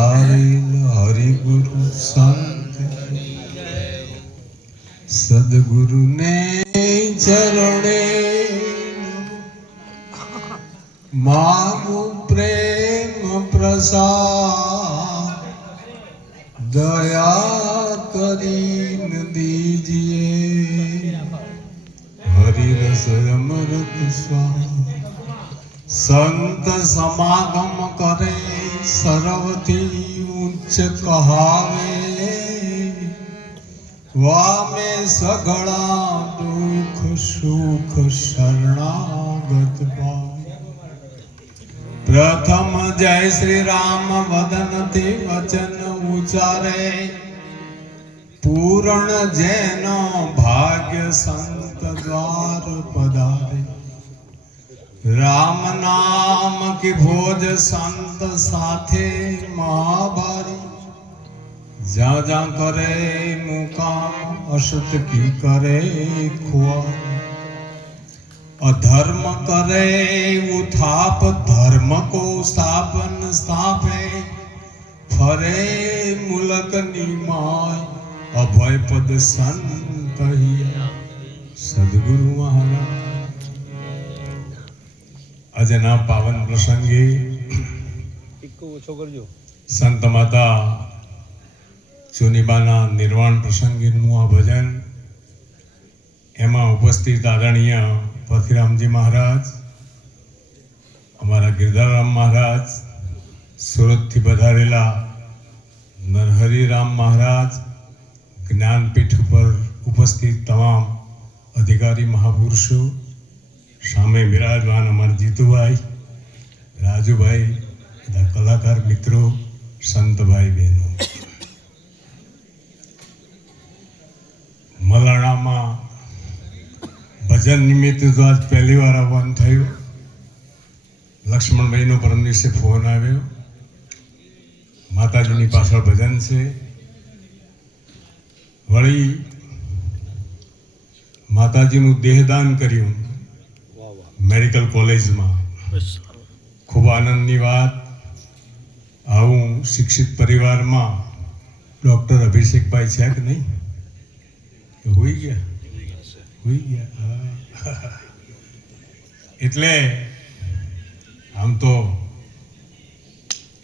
પધારેલ હરિગુરુ સંત સદગુરુને ચરણે માગું પ્રેમ પ્રસાદ દયા કરીને દીજીએ હરિરસ અમૃત સ્વાદ સંત સમાગમ કરે સર્વથી ઉચ્ચ કહાવે વામે સઘળા દુઃખ સુખ શરણાગત પામે પ્રથમ જય શ્રી રામ વદનથી વચન ઉચ્ચારે પૂર્ણ જેનો ભાગ્ય સંત દ્વાર પધારે राम नाम की भोज संत साथे महाभारी जा जा करे मुकाम असत की करे खुआ अधर्म करे उथाप धर्म को स्थापन स्थापे फरे मुलक निमाय अभय पद संत सदगुरु महाराज આજના પાવન પ્રસંગે સંત માતા ચુનીબાના નિર્વાણ પ્રસંગેનું આ ભજન એમાં ઉપસ્થિત આદરણીય પરથીરામજી મહારાજ અમારા ગિરધારામ મહારાજ સુરતથી પધારેલા નરહરિરામ મહારાજ જ્ઞાનપીઠ ઉપર ઉપસ્થિત તમામ અધિકારી મહાપુરુષો સામે વિરાજમાન અમાર જીતુભાઈ રાજુભાઈ બધા કલાકાર મિત્રો સંતભાઈ બહેનો મલાણામાં ભજન નિમિત્તે તો આજ પહેલી વાર આવવાનું થયું લક્ષ્મણભાઈનો પરમ દિવસે ફોન આવ્યો માતાજીની પાછળ ભજન છે વળી માતાજીનું દેહદાન કર્યું મેડિકલ કોલેજમાં ખૂબ આનંદની વાત આવું શિક્ષિત પરિવારમાં ડૉક્ટર અભિષેકભાઈ છે કે નહીં હોઈ ગયા એટલે આમ તો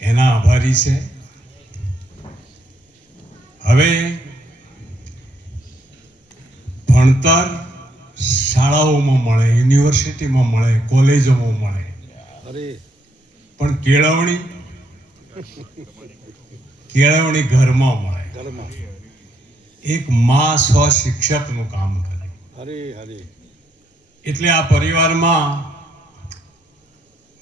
એના આભારી છે હવે ભણતર શાળાઓમાં મળે યુનિવર્સિટીમાં મળે કોલેજોમાં મળે પણ કેળવણી ઘરમાં મળે એક માં સ્વ શિક્ષકનું કામ કરે એટલે આ પરિવારમાં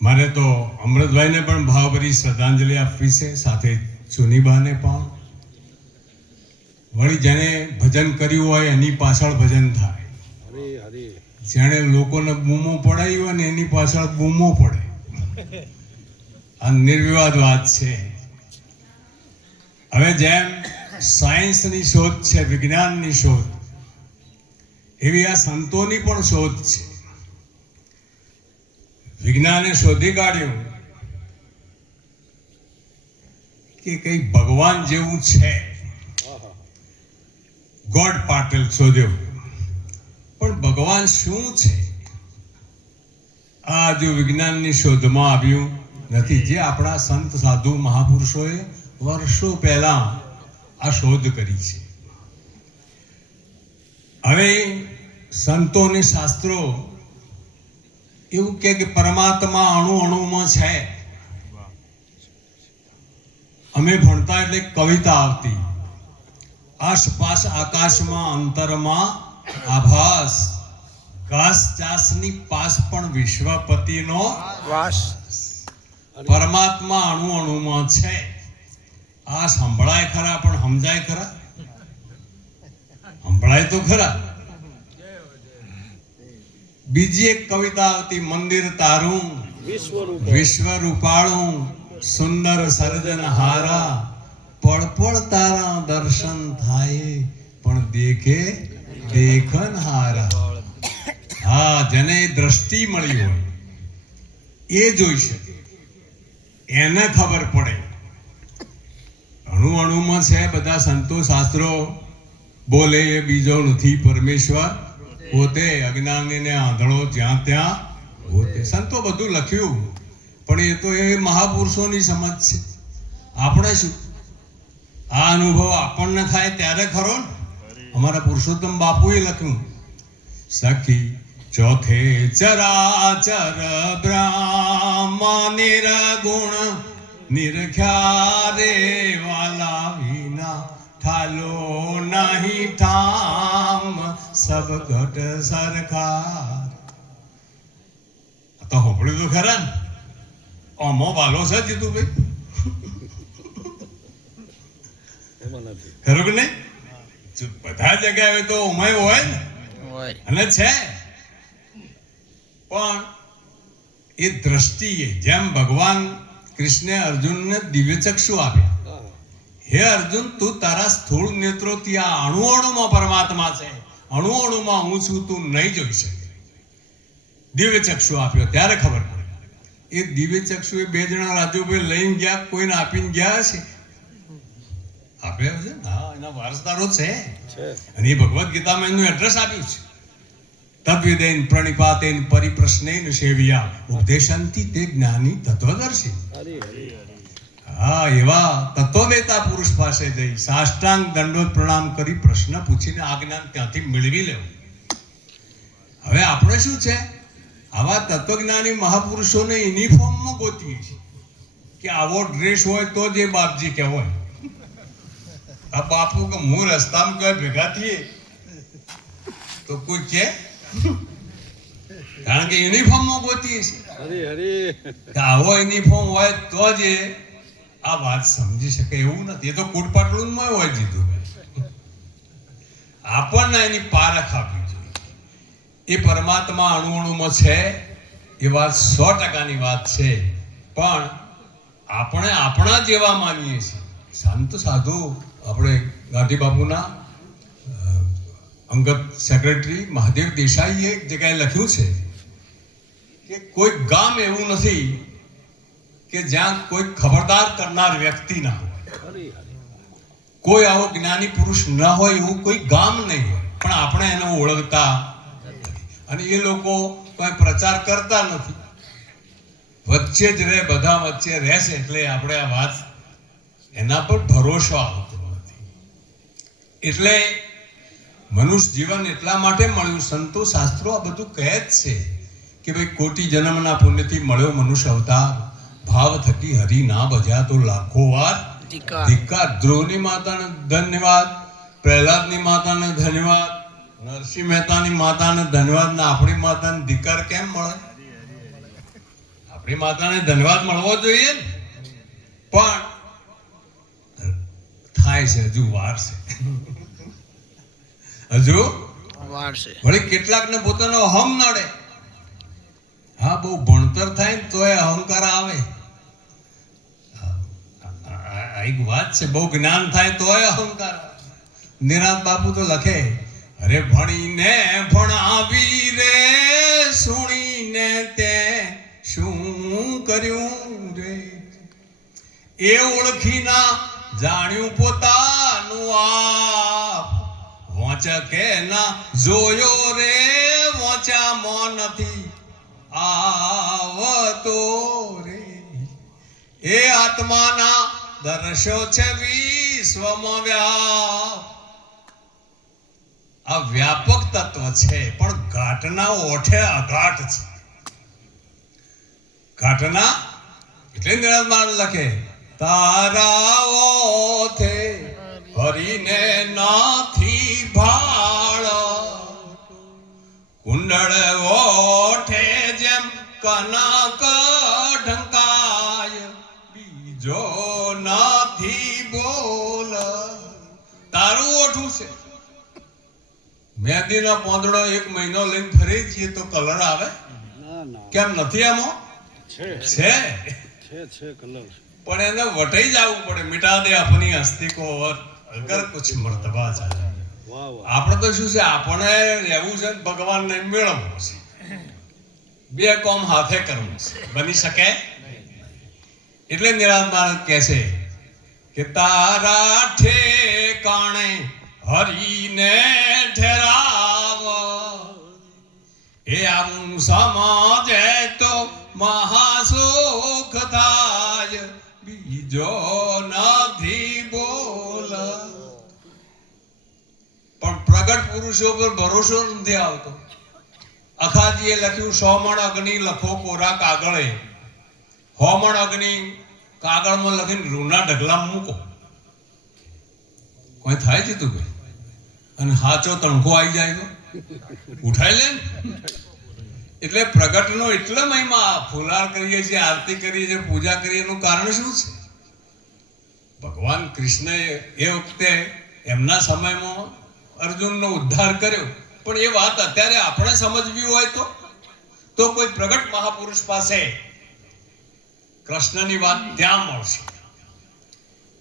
મારે તો અમૃતભાઈને પણ ભાવભરી શ્રદ્ધાંજલિ આપવી છે સાથે ચુનીબાને પણ વળી જેને ભજન કર્યું હોય એની પાછળ ભજન થાય જેણે લોકોને બૂમો પડાવી હોય ને એની પાછળ બૂમો પડે આ નિર્વિવાદ વાત છે હવે જેમ સાયન્સની શોધ છે વિજ્ઞાનની શોધ એવી આ સંતોની પણ શોધ છે વિજ્ઞાને શોધી કાઢ્યું કે કઈ ભગવાન જેવું છે ગોડ પાર્ટલ શોધ્યો પણ ભગવાન શું છે આ જો વિજ્ઞાનની શોધમાં આવ્યું નથી જે આપણા સંત સાધુ મહાપુરુષોએ વર્ષો પહેલા આ શોધ કરી છે હવે સંતો અને શાસ્ત્રો એવું કે પરમાત્મા અણુ અણુમાં છે અમે ભણતા એટલે કવિતા આવતી આસપાસ આકાશમાં અંતરમાં આભાસ ઘાસ ચાસની પાસ પણ વિશ્વપતિનો વાસ પરમાત્મા અણુ અણુમાં છે આ સંભળાય ખરા પણ સમજાય ખરા સંભળાય તો ખરા બીજી એક કવિતા આવતી મંદિર તારું વિશ્વ રૂપાળું સુંદર સર્જન હારા પળપળ તારા દર્શન થાય પણ દેખે દેખન હારા હા જેને દ્રષ્ટિ મળી હોય એ જોઈ શકે એને ખબર પડે અણુ અણુમાં છે બધા સંતો શાસ્ત્રો બોલે એ બીજો નથી પરમેશ્વર પોતે અજ્ઞાનીને આંધળો જ્યાં ત્યાં પોતે. સંતો બધું લખ્યું પણ એ તો એ મહાપુરુષોની સમજ છે. આપણે શું આ અનુભવ આપણને થાય ત્યારે ખરો ને. અમારા પુરુષોત્તમ બાપુએ લખ્યું સખી ચોથે ચરાચર બ્રહ્મ નિર્ગુણ નિરખ્યા રે વાલા વિના ઠાલો નહીં ઠામ સબ ઘટ સરખા. તો હોપડ્યું તો ખરા ને. ઓમો વાલો છે જીતુભાઈ, ખરું કે નહીં? બધા જગ્યાએ તો ઉમય હોય ને અને છે. પણ એ દ્રષ્ટિએ જેમ ભગવાન કૃષ્ણે અર્જુનને દિવ્ય ચક્ષુ આપ્યા, હે અર્જુન તું તારા સ્થૂળ નેત્રોથી આ અણુ અણુમાં પરમાત્મા છે, અણુ અણુમાં હું છું તું નહીં જોઈ શકે. દિવ્ય ચક્ષુ આપ્યો ત્યારે ખબર પડે. એ દિવ્ય ચક્ષુ એ બે જણા રાજુભાઈ લઈને ગયા, કોઈને આપીને ગયા છે, આપ્યા છે. હા, એના વારસદારો છે. અને એ ભગવદ્ ગીતામાં એનું એડ્રેસ આપ્યું છે. તદ્વિદેન પ્રણિપાતેન પરિપ્રશ્નેન સેવ્યા ઉપદેશંતિ તે જ્ઞાની તત્વદર્શી. હા, એવા તત્વવેતા પુરુષ પાસે જઈ સાષ્ટાંગ દંડોત પ્રણામ કરી પ્રશ્ન પૂછીને આ જ્ઞાન ત્યાંથી મેળવી લેવું. હવે આપણે શું છે, આવા તત્વજ્ઞાની મહાપુરુષોને યુનિફોર્મમાં ગોતીએ છીએ કે આવો ડ્રેસ હોય તો જ એ બાપજી કહેવાય. આ બાપુ કે હું રસ્તામાં કોઈ ભેગા થઈએ તો કોઈ કે, કારણ કે યુનિફોર્મમાં ગોતીએ છીએ. આવો યુનિફોર્મ હોય તો જ આ વાત સમજી શકે એવું નથી. એ તો કોટ પાટલુંમાં હોય જીધું. આપણને એની પારખ આપવી જોઈએ. એ પરમાત્મા અણુ અણુમાં છે એ વાત 100%ની વાત છે. પણ આપણે આપણા જેવા માનીએ છીએ. સંત સાધુ આપણે ગાંધી બાપુના અંગત સેક્રેટરી મહાદેવ દેસાઈએ એક જગ્યાએ લખ્યું છે કે કોઈ ગામ એવું નથી કે જ્યાં કોઈ ખબરદાર કરનાર વ્યક્તિ ના હોય, કોઈ આવો જ્ઞાની પુરુષ ન હોય એવું કોઈ ગામ નહીં હોય. પણ આપણે એને ઓળખતા અને એ લોકો કોઈ પ્રચાર કરતા નથી, વચ્ચે જ રહે, બધા વચ્ચે રહેશે. એટલે આપણે આ વાત એના પર ભરોસો આવતો નથી. એટલે મનુષ્ય જીવન એટલા માટે મળ્યું, સંતો શાસ્ત્રો આ બધું કહે જ છે કે ભાઈ કોટી જન્મના પુણ્યથી મળ્યો મનુષ્ય અવતાર, ભાવ થકી હરિ ના ભજ્યા તો લાખો વાર ધિક્કાર. ધ્રુવની માતાને ધન્યવાદ, પ્રહલાદની માતાને ધન્યવાદ, નરસિંહ મહેતાની માતાને ધન્યવાદ, ને આપણી માતાને ધિક્કાર કેમ મળે? આપણી માતાને ધન્યવાદ મળવો જોઈએ ને. પણ થાય છે, હજુ વાર છે, હજુ વાર છે. વળી કેટલાક ને પોતાનો અહમ નડે. હા, બહુ ભણતર થાય ને તોય અહંકાર આવે. એક વાત છે, બહુ જ્ઞાન થાય તોય અહંકાર. નિરાંત બાપુ તો લખે, અરે ભણીને ભણાવી રે, સુણીને તે શું કર્યું રે, એ ઓળખીના જાણ્યું પોતાનું આપ, વાંચા કે ના જોયો રે, વાંચામાં નથી આવતો રે, એ આત્માના દર્શો છે વિશ્વમાં વ્યાપ. આ વ્યાપક તત્વ છે પણ ઘાટના ઓઠે અઘાટ છે. ઘાટના એટલે નિરંતર લખે, તારા ઓથે હરીને નાથી ભાળ, કુંડળ ઓઠે જેમ કનક ઢંકાય, બીજો નાથી બોલ. તારું ઓઠું છે. મહેંદીનો પોંદડો 1 મહિનો લઈને ફરી જઈએ તો કલર આવે? કેમ નથી? આમાં છે કલર, પણ એને વટાઈ જવું પડે. મિટા દે अपनी हस्ती को और अगर कुछ मर्तबा जाए. આપણે તો શું છે, આપણે રહેવું છે, ભગવાનને મેળવવું છે, બે કોમ હાથે કરવું છે, બની શકે. એટલે નિરાંત કહે છે કે તારા ઠેકાણે હરીને ઠેરાવ, એ આવું સમજે તો મહાસુખ થાય, બીજો નથી બોલ. પણ પ્રગટ પુરુષો પર ભરોસો નથી આવતો. અખાજીએ લખ્યું 100 મણ અગ્નિ લખો કોરા કાગળે, 100 મણ અગ્નિ કાગળમાં લખીને રૂના ઢગલામાં મૂકો, કોઈ થાય છે તું ભાઈ? અને હાચો તણખો આવી જાય તો ઉઠાઈ લે ને. એટલે પ્રગટનો એટલો મહિમા. ફુલાર કરીએ છીએ, આરતી કરીએ છીએ, પૂજા કરીએ, એનું કારણ શું છે? ભગવાન કૃષ્ણએ એ વખતે એમના સમયમાં અર્જુનનો ઉદ્ધાર કર્યો, પણ એ વાત અત્યારે આપણે સમજવી હોય તો કોઈ પ્રગટ મહાપુરુષ પાસે કૃષ્ણની વાત ત્યાં મળશે.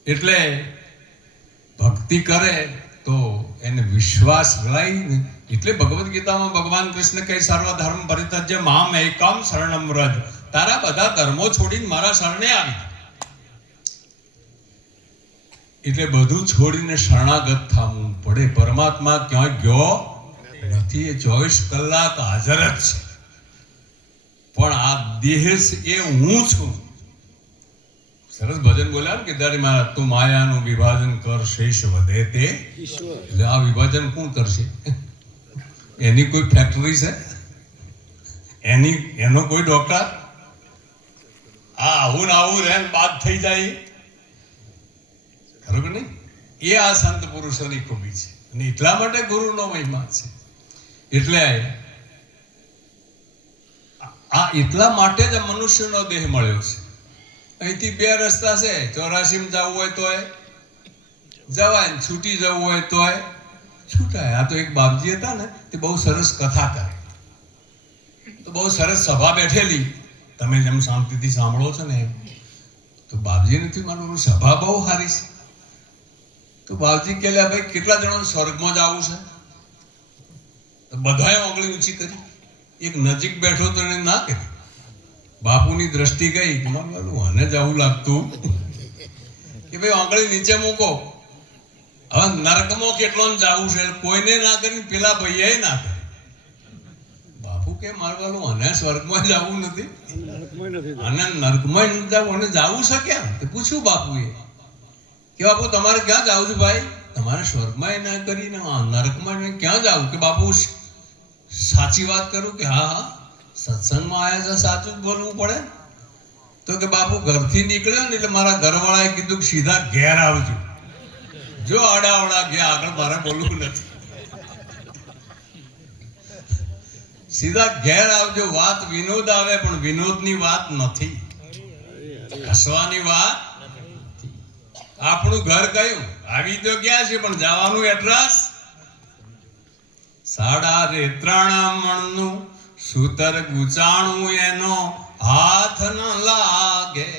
એટલે ભક્તિ કરે તો એને વિશ્વાસ લાય. એટલે ભગવદ્ ગીતામાં ભગવાન કૃષ્ણ કહે સર્વ ધર્મ પરિત્યજ્ય મામ એકમ શરણમ વ્રજ. તારા બધા ધર્મો છોડીને મારા શરણે આવી. એટલે બધું છોડીને શરણાગત થવું પડે. પરમાત્મા ક્યાંય ગયો નથી, એ 24 કલાક હાજર જ છે. પણ આ દેહ એ હું છું. સરસ ભજન બોલ્યા ને કે દાડી મહારાજ, તું માયાનું વિભાજન કર શેષ વધે તે. એટલે આ વિભાજન કોણ કરશે? એની કોઈ ફેક્ટરી છે? એનો કોઈ ડોક્ટર? આવું ને આવું રહે બાદ થઈ જાય, ખરું કે નહીં? એ આ સંત પુરુષોની ખૂબી છે. અને એટલા માટે ગુરુનો મહિમા છે. એટલે આ એટલા માટે જ મનુષ્યનો દેહ મળ્યો છે. અહીંથી 2 રસ્તા છે. 84 જવું હોય તોય જવાય, છૂટી જવું હોય તોય છૂટાય. આ તો એક બાપજી હતા ને, તે બહુ સરસ કથા કરે, તો બહુ સરસ સભા બેઠેલી. તમે જેમ શાંતિથી સાંભળો છો ને એમ. તો બાપજી નથી માનું, સભા બહુ સારી છે. તો બાપજી કહે ભાઈ કેટલા જણા સ્વર્ગમાં જવું છે? તો બધાએ આંગળી ઊંચી કરી. એક નજીક બેઠો તો એને ના કરી. બાપુની દ્રષ્ટિ ગઈ, મને જ આવું લાગતું કે ભાઈ આંગળી નીચે મૂકો. હવે નરકમાં કેટલો જવું છે? કોઈને ના કરી, પેલા ભાઈએ ના કરી. બાપુ કે મારવાનું અને સ્વર્ગમાં જવું નથી, અને નરકમાં જવું, અને જવું છે ક્યાં? પૂછ્યું બાપુએ કે બાપુ તમારે ક્યાં જવું છે ભાઈ? તમારે સ્વર્ગમાં ના કરીને નરકમાં ક્યાં જવું? કે બાપુ સાચી વાત કરું? કે હા હા સત્સંગમાં આવ્યા છે, સાચું બોલવું પડે. તો કે બાપુ ઘરથી નીકળ્યો ને એટલે મારા ઘરવાળાએ કીધું કે સીધા ઘેર આવજો. જો આડાવડા ગયા, આગળ મારે બોલવું નથી, સીધા ઘેર આવજો. વાત વિનોદ આવે, પણ વિનોદની વાત નથી, હસવાની વાત. આપણું ઘર કયું? આવી તો ગયા છે, પણ જવાનું એડ્રેસ 3.5 મણનું સૂતર ગુચાણું, એનો હાથ ન લાગે.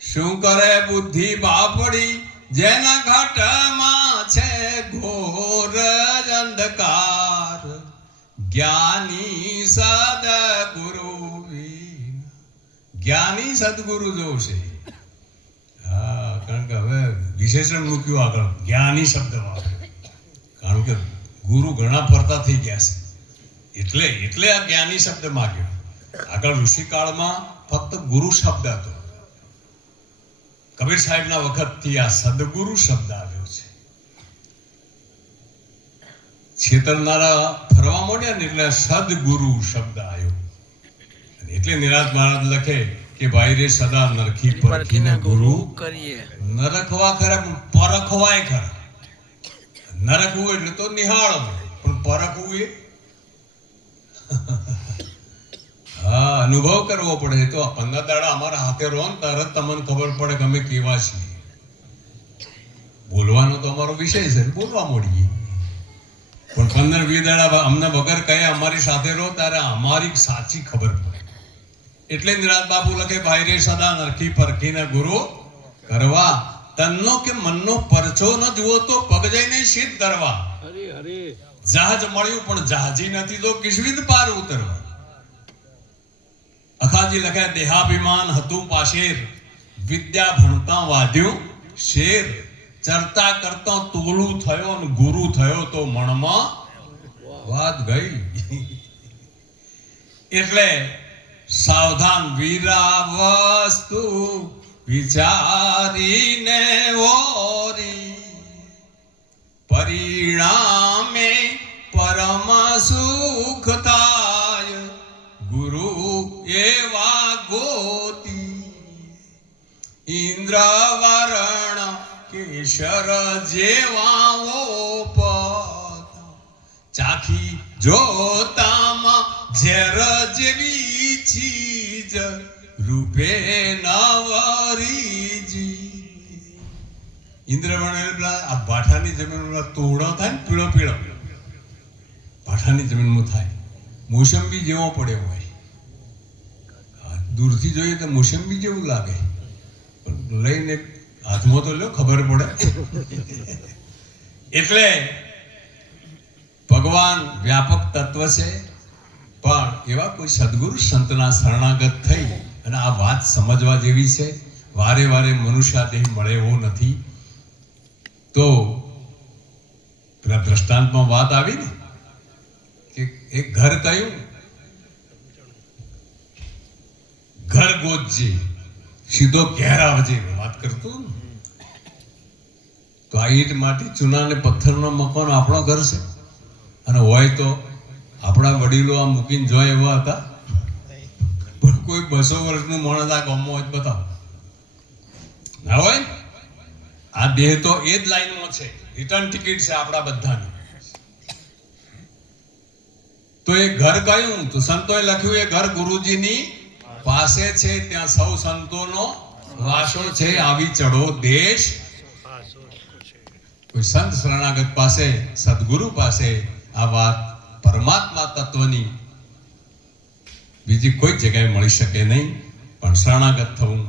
શું કરે બુદ્ધિ બાપડી, જેના ઘાટમાં છે ઘોર અંધકાર. જ્ઞાની સદગુરુ, જ્ઞાની સદગુરુ જોશે. હા, કારણ કે હવે વિશેષણ મૂક્યું આગળ, જ્ઞાની શબ્દ વાપર્યો. કારણ કે ગુરુ ઘણા ફરતા થઈ ગયા છે, એટલે આ જ્ઞાની શબ્દ માંગ્યો. આગળ ઋષિકાળમાં ફક્ત ગુરુ શબ્દ હતો. કબીર સાહેબના વખતથી આ સદગુરુ શબ્દ આવ્યો છે. છેતરનારા ફરવા માંડ્યા ને એટલે સદગુરુ શબ્દ આવ્યો. એટલે નિરાજ મહારાજ લખે કે ભાઈ રે સદા નરખી પરખીને ગુરુ કરીએ. નરખવા ખરા, પરખવાય ખરા. નરખવું એટલે તો નિહાળવું, પણ પરખવું એ હા અનુભવ કરવો પડે. તો 15 દાડા અમારા હાથે રહો ને તરત તમને ખબર પડે કે અમે કેવા છીએ. બોલવાનો તો અમારો વિષય છે, બોલવા મળીએ. પણ 15-20 દાડા અમને વગર કહે અમારી સાથે રહો, ત્યારે અમારી સાચી ખબર પડે. એટલે નિરાજ બાપુ લખે ભાઈ રે સદા નરખી પરખીને ગુરુ કરવા. તનનો કે મનનો પરચો ન જુઓ તો પગ જઈને સિદ્ધ કરવા. જહાજ મળ્યું પણ જહાજી નથી તો કિશવિદ પાર ઉતરવા. અખાજી લખે દેહાભિમાન હતું પાશેર, વિદ્યા ભણતા વાદ્યું શેર, ચર્ચા કરતા તોલું થયો ને ગુરુ થયો તો મણમાં વાત ગઈ. એટલે સાવધાન વીરા વસ્તુ વિચારીને ઓરી, પરિણામે પરમ સુખ થાય, ગુરુ એવા ગોતી. ઇન્દ્રવર્ણ કેશર જેવા ઓપત, ચાખી જોતામાં ઝેર જેવી ચીજ, રૂપે નવરીજી. ઇન્દ્રવર્ણ એટલે આ ભાઠાની જમીન તોડો થાય ને પીળો પીળો, ભાઠાની જમીનમાં થાય, મોસંબી જેવો પડ્યો હોય. દૂરથી જોઈએ તો મોસંબી જેવું લાગે, પણ લઈને હાથમાં તો લ્યો ખબર પડે. એટલે ભગવાન વ્યાપક તત્વ છે, પણ એવા કોઈ સદગુરુ સંતના શરણાગત થઈ અને આ વાત સમજવા જેવી છે. વારે વારે મનુષ્યાદેહ મળે એવો નથી. તો પેલા દ્રષ્ટાંતમાં વાત આવી ને કે એક ઘર કયું, ઘર ગોતજે સીધો ઘેર આવજે વાત કરતું ને. તો આ ઈંટ માટી ચૂના ને પથ્થરનો મકાન આપણો ઘર છે, અને હોય તો આપણા વડીલો આ મૂકીને જોય એવા હતા. પણ કોઈ 200 વર્ષનું માણસ આ ગામમાં હોય બતાવો ના હોય. આ દેહ તો એ જ લાઈનમાં છે, રિટર્ન ટિકિટ છે આપણા બધાની. તો એ ઘર કયું, તો સંતોએ લખ્યું એ ઘર ગુરુજીની પાસે છે, ત્યાં સૌ સંતોનો વાસો છે, આવી ચડો દેશ. કોઈ સંત શરણાગત પાસે, સદગુરુ પાસે આ વાત પરમાત્મા તત્વની બીજી કોઈ જગ્યાએ મળી શકે નહીં, પણ શરણાગત થવું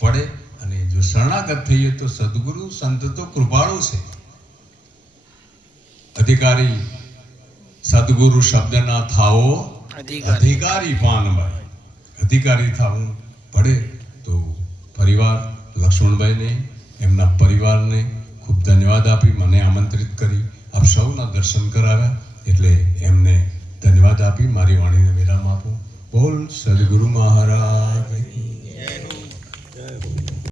પડે. અને જો શરણાગત થઈએ તો સદગુરુ સંત તો કૃપાળુ છે. અધિકારી સદગુરુ શબ્દના થાઓ અધિકારી પાનભાઈ, અધિકારી થવું પડે. તો પરિવાર લક્ષ્મણભાઈને, એમના પરિવારને ખૂબ ધન્યવાદ આપી મને આમંત્રિત કરી, આપ સૌના દર્શન કરાવ્યા, એટલે એમને ધન્યવાદ આપી મારી વાણીને વિરામ આપું. બોલ સદગુરુ મહારાજ.